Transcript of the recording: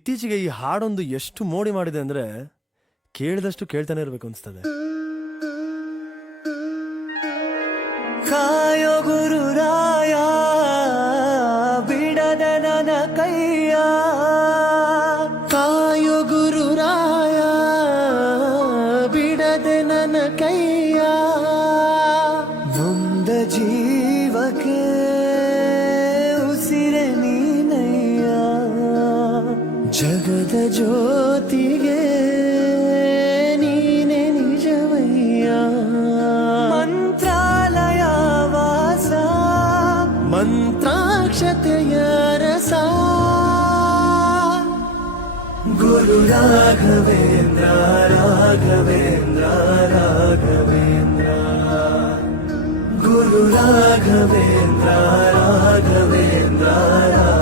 ಇತ್ತೀಚೆಗೆ ಈ ಹಾಡೊಂದು ಎಷ್ಟು ಮೋಡಿ ಮಾಡಿದೆ ಅಂದ್ರೆ ಕೇಳಿದಷ್ಟು ಕೇಳ್ತಾನೆ ಇರ್ಬೇಕು ಅನ್ಸ್ತದೆ. ಕಾಯೋ ಗುರುರಾಯ ಬಿಡದ ನನ್ನ ಕೈಯ, ಕಾಯೋ ಗುರುರಾಯ ಬಿಡದೆ ನನ್ನ ಕೈಯ, ನೊಂದ ಜೀವಕ್ಕೆ ಉಸಿರೆ ನೀನಯ್ಯ, ಜಗದ ಜ್ಯೋತಿಗೆ ನೀನೆ ನಿಜವಯ್ಯ. ಮಂತ್ರಾಲಯ ವಾಸ ಮಂತ್ರಾಕ್ಷತೆಯ ರಸ, ಗುರು ರಾಘವೇಂದ್ರ ರಾಘವೇಂದ್ರ ರಾಘವೇಂದ್ರ, ಗುರು ರಾಘವೇಂದ್ರ ರಾಘವೇಂದ್ರ ರಾಘವೇಂದ್ರ.